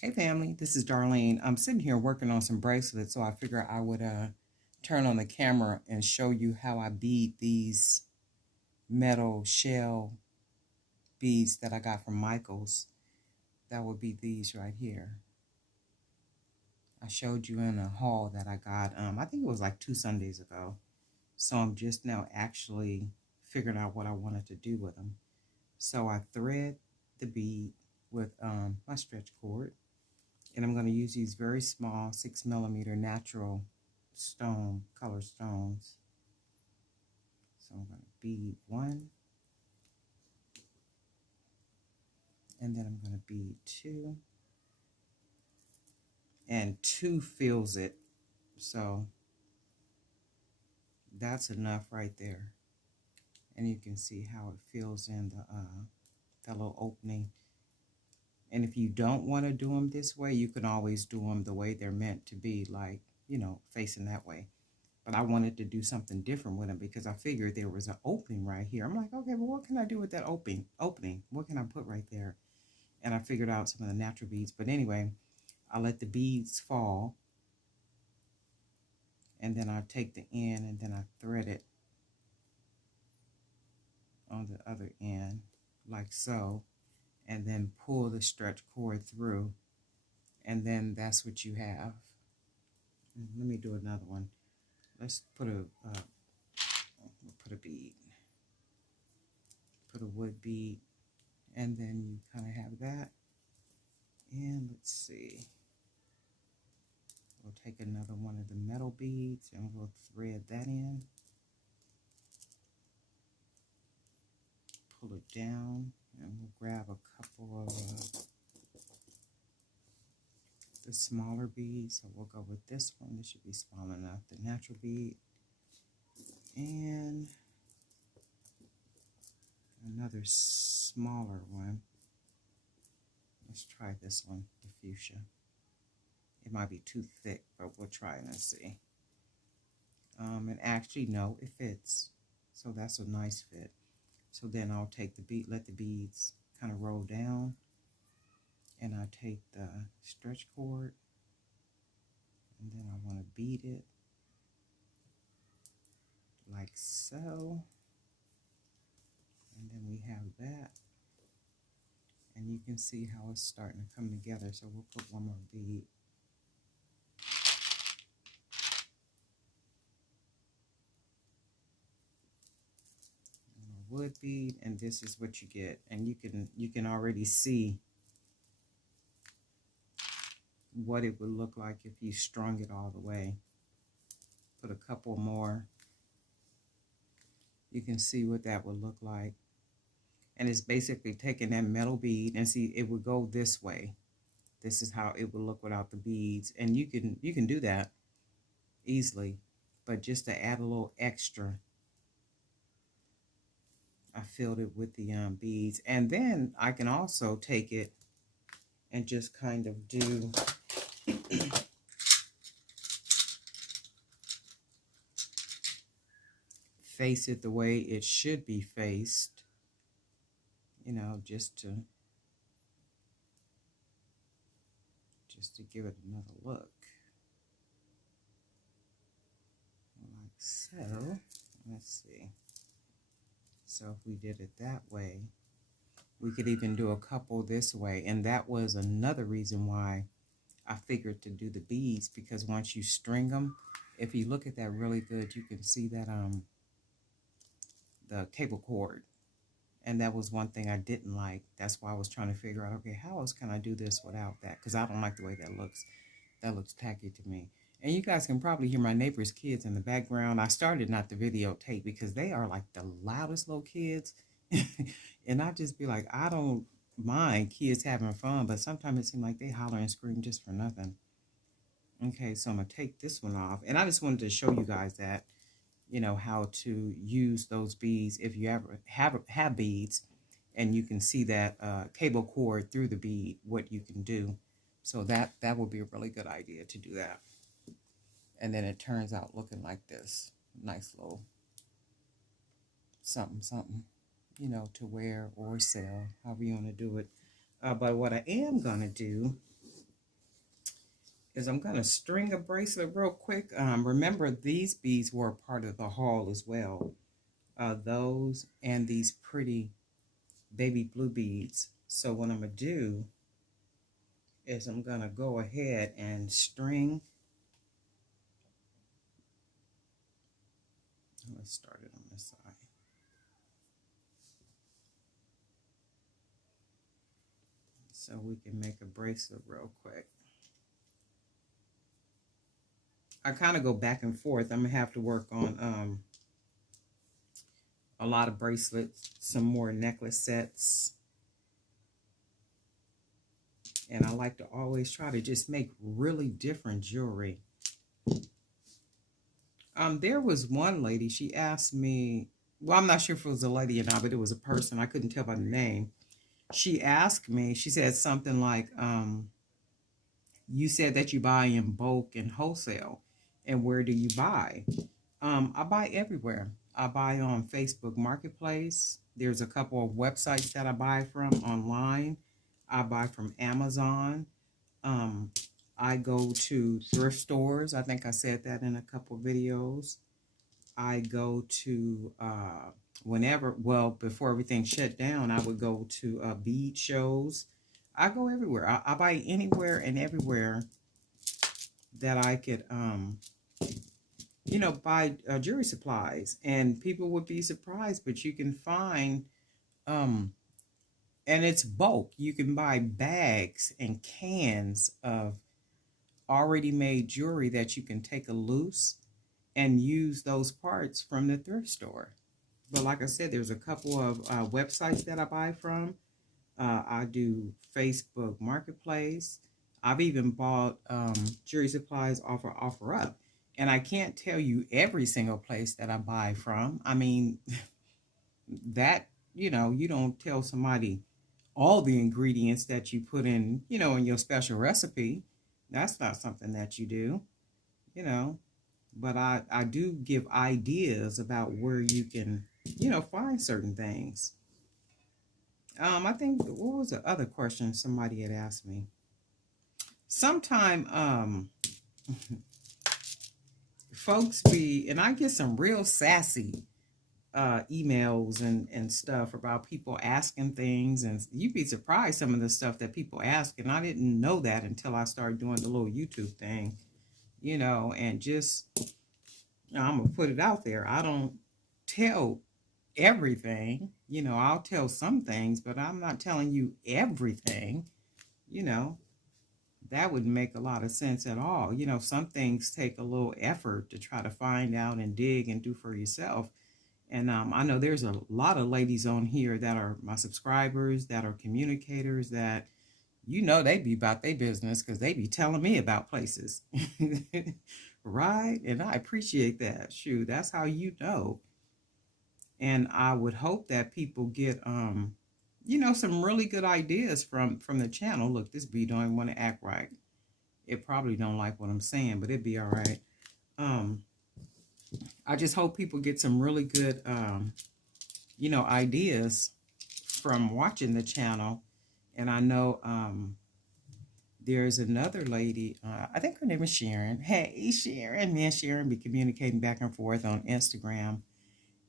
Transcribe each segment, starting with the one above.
Hey family, this is Darlene. I'm sitting here working on some bracelets, so I figure I would turn on the camera and show you how I bead these metal shell beads that I got from Michaels. That would be these right here. I showed you in a haul that I got, I think it was like 2 Sundays ago. So I'm just now actually figuring out what I wanted to do with them. So I thread the bead with my stretch cord. And I'm going to use these very small 6mm natural color stones. So I'm going to bead one, and then I'm going to bead two, and two fills it. So that's enough right there. And you can see how it fills in that little opening. And if you don't want to do them this way, you can always do them the way they're meant to be, like, facing that way. But I wanted to do something different with them because I figured there was an opening right here. I'm like, okay, well, what can I do with that opening? What can I put right there? And I figured out some of the natural beads. But anyway, I let the beads fall. And then I take the end and then I thread it on the other end, like so. And then pull the stretch cord through. And then that's what you have. Let me do another one. Let's put a bead. Put a wood bead. And then you kind of have that. And let's see. We'll take another one of the metal beads and we'll thread that in. Pull it down and we'll grab a couple of the smaller beads. So we'll go with this one. This should be small enough. The natural bead. And another smaller one. Let's try this one, the fuchsia. It might be too thick, but we'll try it and see. And actually, no, it fits. So that's a nice fit. So then I'll take the bead, let the beads kind of roll down. And I take the stretch cord. And then I want to bead it like so. And then we have that. And you can see how it's starting to come together. So we'll put one more bead. Wood bead, and this is what you get. And you can already see what it would look like if you strung it all the way. Put a couple more. You can see what that would look like. And it's basically taking that metal bead and see it would go this way. This is how it would look without the beads. And you can do that easily, but just to add a little extra, I filled it with the beads. And then I can also take it and just kind of do face it the way it should be faced, just to give it another look, like so. Let's see. So if we did it that way, we could even do a couple this way. And that was another reason why I figured to do the beads, because once you string them, if you look at that really good, you can see that the cable cord. And that was one thing I didn't like. That's why I was trying to figure out, okay, how else can I do this without that? Because I don't like the way that looks. That looks tacky to me. And you guys can probably hear my neighbor's kids in the background. I started not to videotape because they are like the loudest little kids. And I just be like, I don't mind kids having fun, but sometimes it seems like they holler and scream just for nothing. Okay, so I'm going to take this one off. And I just wanted to show you guys that, how to use those beads if you ever have beads and you can see that cable cord through the bead, what you can do. So that would be a really good idea to do that. And then it turns out looking like this. Nice little something, to wear or sell, however you want to do it. But what I am going to do is I'm going to string a bracelet real quick. Remember, these beads were a part of the haul as well. Those and these pretty baby blue beads. So what I'm going to do is I'm going to go ahead and string. Let's start it on this side. So we can make a bracelet real quick. I kind of go back and forth. I'm going to have to work on a lot of bracelets, some more necklace sets. And I like to always try to just make really different jewelry. There was one lady, she asked me, well, I'm not sure if it was a lady or not, but it was a person. I couldn't tell by the name. She asked me, she said something like, you said that you buy in bulk and wholesale. And where do you buy? I buy everywhere. I buy on Facebook Marketplace. There's a couple of websites that I buy from online. I buy from Amazon. I go to thrift stores. I think I said that in a couple of videos. I go to whenever, well, before everything shut down, I would go to bead shows. I go everywhere. I buy anywhere and everywhere that I could, you know, buy jewelry supplies. And people would be surprised, but you can find, and it's bulk. You can buy bags and cans of already made jewelry that you can take a loose and use those parts from the thrift store. But like I said, there's a couple of websites that I buy from. I do Facebook Marketplace. I've even bought jewelry supplies off of OfferUp. And I can't tell you every single place that I buy from. I mean, that, you know, you don't tell somebody all the ingredients that you put in, you know, in your special recipe. That's not something that you do, you know. But I do give ideas about where you can, you know, find certain things. I think, what was the other question somebody had asked me? Sometime, folks be, and I get some real sassy emails and stuff about people asking things, and you'd be surprised some of the stuff that people ask, and I didn't know that until I started doing the little YouTube thing, you know, and just, you know, I'm gonna put it out there. I don't tell everything, you know. I'll tell some things, but I'm not telling you everything, you know. That wouldn't make a lot of sense at all. You know, some things take a little effort to try to find out and dig and do for yourself. And I know there's a lot of ladies on here that are my subscribers, that are communicators, that, you know, they be about their business because they be telling me about places. Right? And I appreciate that. Shoot, that's how you know. And I would hope that people get, you know, some really good ideas from the channel. Look, this bee don't even want to act right. It probably don't like what I'm saying, but it'd be all right. I just hope people get some really good, you know, ideas from watching the channel. And I know there's another lady, I think her name is Sharon. Hey, Sharon. Me and Sharon be communicating back and forth on Instagram.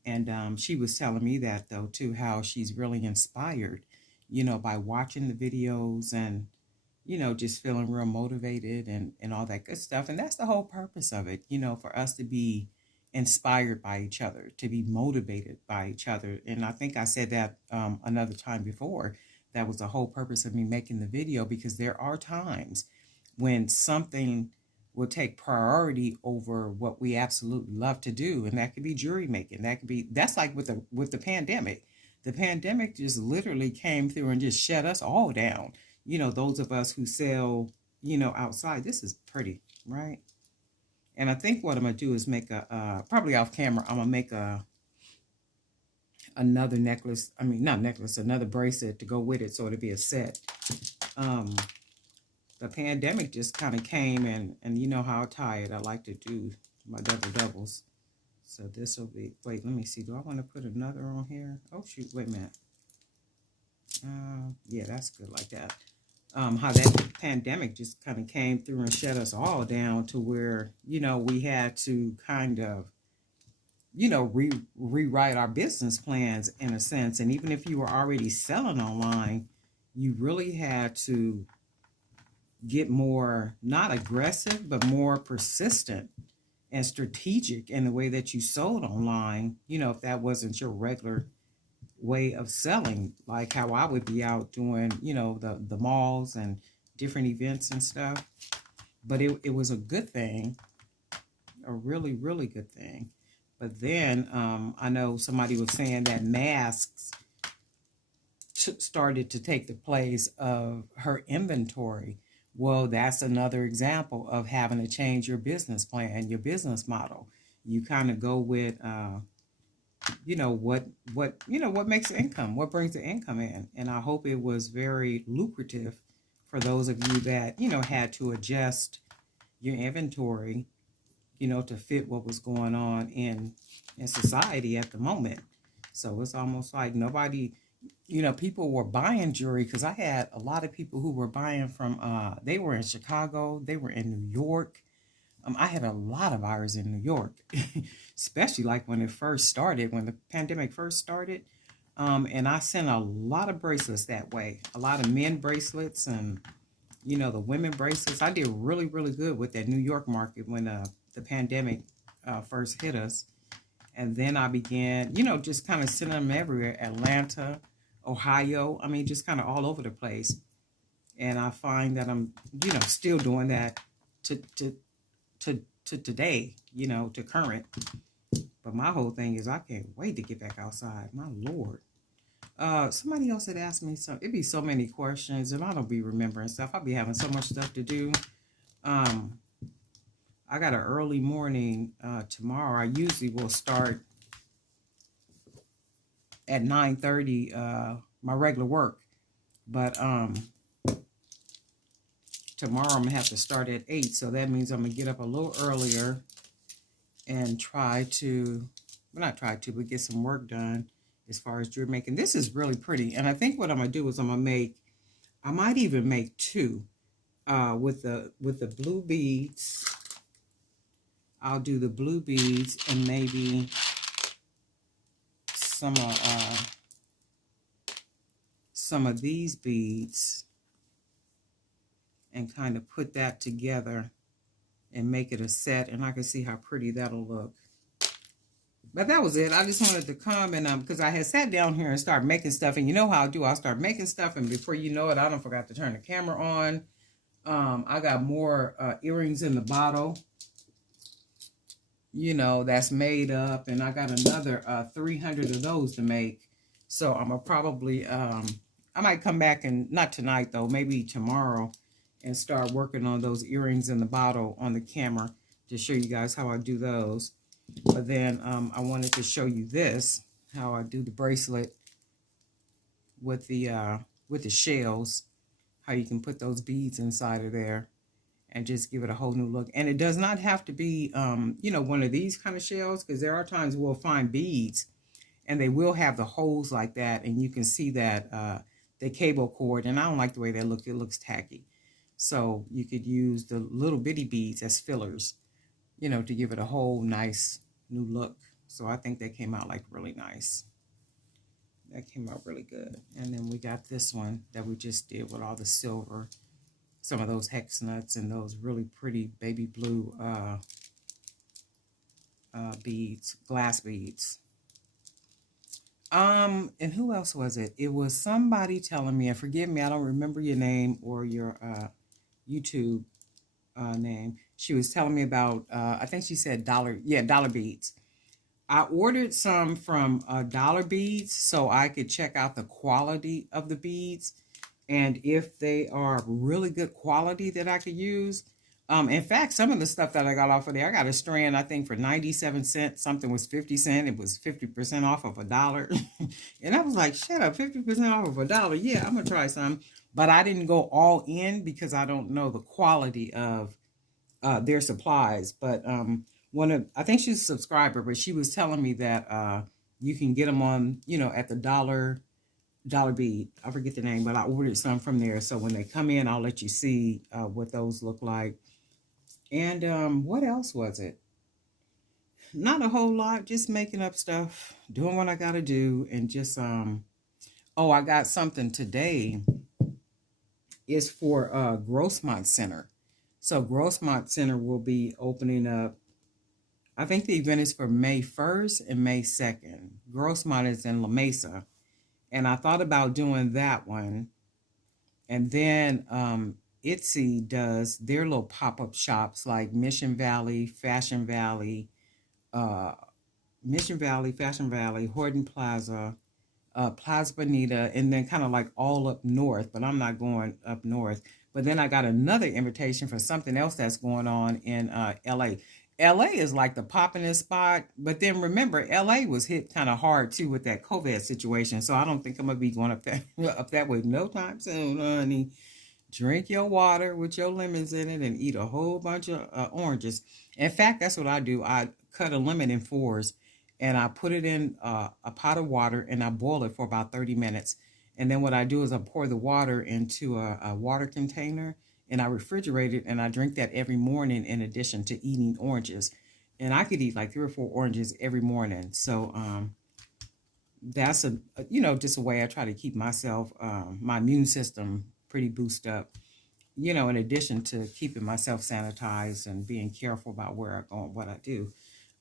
And she was telling me that, though, too, how she's really inspired, you know, by watching the videos and, you know, just feeling real motivated and all that good stuff. And that's the whole purpose of it, you know, for us to be inspired by each other, to be motivated by each other. And I think I said that another time before. That was the whole purpose of me making the video, because there are times when something will take priority over what we absolutely love to do, and that could be jewelry making. That's like with the pandemic. The pandemic just literally came through and just shut us all down. You know, those of us who sell, you know, outside. This is pretty, right? And I think what I'm gonna do is make a probably off camera. I'm gonna make another necklace. I mean, not necklace, another bracelet to go with it, so it'll be a set. The pandemic just kind of came, and you know how tired I like to do my double doubles. So this will be, wait, let me see. Do I want to put another on here? Oh, shoot, wait a minute. Yeah, that's good like that. how that pandemic just kind of came through and shut us all down to where, we had to kind of, rewrite our business plans in a sense. And even if you were already selling online, you really had to get more, not aggressive, but more persistent and strategic in the way that you sold online, if that wasn't your regular way of selling, like how I would be out doing, the malls and different events and stuff. But it was a good thing, a really, really good thing. But then I know somebody was saying that masks started to take the place of her inventory. Well, that's another example of having to change your business plan, your business model. You kind of go with, what makes income, what brings the income in. And I hope it was very lucrative for those of you that, had to adjust your inventory, to fit what was going on in society at the moment. So it's almost like nobody, people were buying jewelry, because I had a lot of people who were buying from, they were in Chicago, they were in New York. I had a lot of buyers in New York, especially like when it first started, when the pandemic first started. And I sent a lot of bracelets that way, a lot of men bracelets and, the women bracelets. I did really, really good with that New York market when the pandemic first hit us. And then I began, just kind of sending them everywhere, Atlanta, Ohio. I mean, just kind of all over the place. And I find that I'm, still doing that to today, to current. But my whole thing is I can't wait to get back outside. My Lord. Somebody else had asked me something. It'd be so many questions, and I don't be remembering stuff. I'll be having so much stuff to do. I got an early morning tomorrow. I usually will start at 9:30, my regular work. But tomorrow I'm gonna have to start at 8, so that means I'm gonna get up a little earlier and try to, well, not try to, but get some work done as far as jewelry making. This is really pretty, and I think what I'm gonna do is I'm gonna make, I might even make two with the blue beads. I'll do the blue beads and maybe some of these beads, and kind of put that together and make it a set, and I can see how pretty that'll look. But that was it. I just wanted to come and because I had sat down here and started making stuff, and you know how I do. I'll start making stuff, and before you know it, I don't forgot to turn the camera on. I got more earrings in the bottle, that's made up, and I got another 300 of those to make. So I'm gonna probably I might come back, and not tonight though, maybe tomorrow, and start working on those earrings in the bottle on the camera to show you guys how I do those. But then I wanted to show you this, how I do the bracelet with the shells, how you can put those beads inside of there and just give it a whole new look. And it does not have to be, one of these kind of shells, because there are times we'll find beads and they will have the holes like that, and you can see that the cable cord, and I don't like the way that looks. It looks tacky. So you could use the little bitty beads as fillers, to give it a whole nice new look. So I think that came out like really nice. That came out really good. And then we got this one that we just did with all the silver, some of those hex nuts and those really pretty baby blue beads, glass beads. And who else was it? It was somebody telling me, and forgive me, I don't remember your name or your YouTube name. She was telling me about, I think she said dollar beads. I ordered some from Dollar Beads so I could check out the quality of the beads, and if they are really good quality that I could use. In fact, some of the stuff that I got off of there, I got a strand, I think, for 97 cents. Something was 50 cents. It was 50% off of $1. And I was like, shut up, 50% off of $1. Yeah, I'm going to try some. But I didn't go all in because I don't know the quality of their supplies. But I think she's a subscriber, but she was telling me that you can get them on, at the Dollar Bead. I forget the name, but I ordered some from there. So when they come in, I'll let you see what those look like. And what else was it? Not a whole lot, just making up stuff, doing what I gotta do, and just oh, I got something today. Is for Grossmont Center. So Grossmont Center will be opening up. I think the event is for May 1st and May 2nd. Grossmont is in La Mesa. And I thought about doing that one. And then Etsy does their little pop-up shops like Mission Valley, Fashion Valley, Fashion Valley, Horton Plaza, Plaza Bonita, and then kind of like all up north, but I'm not going up north. But then I got another invitation for something else that's going on in LA. LA is like the poppin'est spot, but then remember, LA was hit kind of hard too with that COVID situation. So I don't think I'm gonna be going up that way no time soon, honey. Drink your water with your lemons in it and eat a whole bunch of oranges. In fact, that's what I do. I cut a lemon in fours and I put it in a pot of water and I boil it for about 30 minutes. And then what I do is I pour the water into a water container and I refrigerate it and I drink that every morning in addition to eating oranges. And I could eat like 3 or 4 oranges every morning. So that's just a way I try to keep myself, my immune system pretty boosted up, in addition to keeping myself sanitized and being careful about where I go and what I do.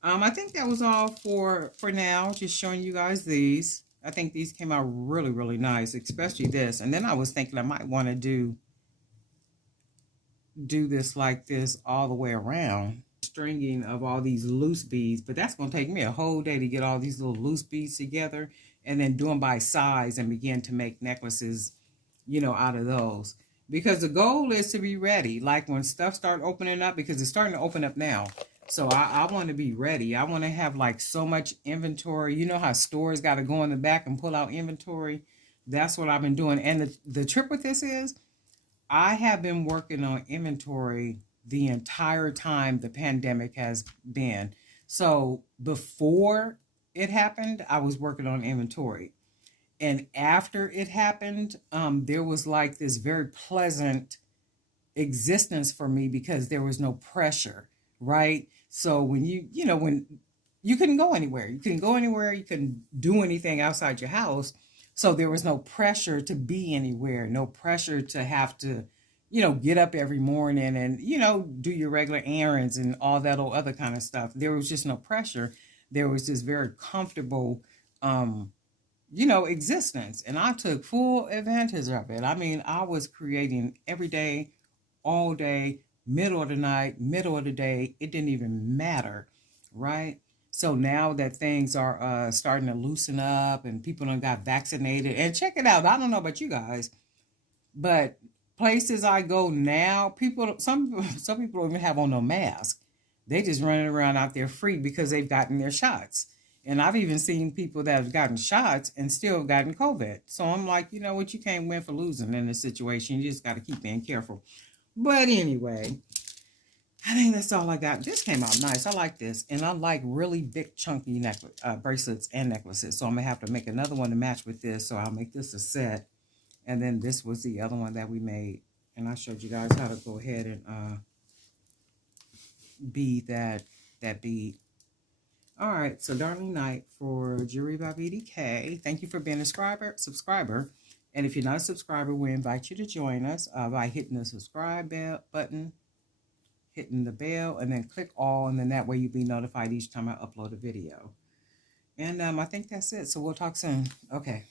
I think that was all for now. Just showing you guys these. I think these came out really, really nice, especially this. And then I was thinking I might want to do this like this all the way around. Stringing of all these loose beads, but that's going to take me a whole day to get all these little loose beads together and then do them by size and begin to make necklaces, out of those. Because the goal is to be ready, like when stuff start opening up, because it's starting to open up now. So I want to be ready. I want to have like so much inventory. You know how stores got to go in the back and pull out inventory? That's what I've been doing. And the trick with this is I have been working on inventory the entire time the pandemic has been. So before it happened, I was working on inventory. And after it happened, there was like this very pleasant existence for me because there was no pressure, right? So when when you couldn't go anywhere, you couldn't do anything outside your house. So there was no pressure to be anywhere, no pressure to have to, get up every morning and, do your regular errands and all that other kind of stuff. There was just no pressure. There was this very comfortable, existence. And I took full advantage of it. I mean, I was creating every day, all day, middle of the night, middle of the day. It didn't even matter, right? So now that things are starting to loosen up and people done got vaccinated, and check it out. I don't know about you guys, but places I go now, some people don't even have on no mask. They just running around out there free because they've gotten their shots. And I've even seen people that have gotten shots and still gotten COVID. So I'm like, you know what? You can't win for losing in this situation. You just got to keep being careful. But anyway, I think that's all I got. This came out nice. I like this. And I like really big, chunky bracelets and necklaces. So I'm going to have to make another one to match with this. So I'll make this a set. And then this was the other one that we made. And I showed you guys how to go ahead and bead that bead. All right. So Darlene Knight for Jewelry by BDK. Thank you for being a subscriber. And if you're not a subscriber, we invite you to join us by hitting the subscribe button, hitting the bell, and then click all, and then that way you'll be notified each time I upload a video. And I think that's it. So we'll talk soon. Okay.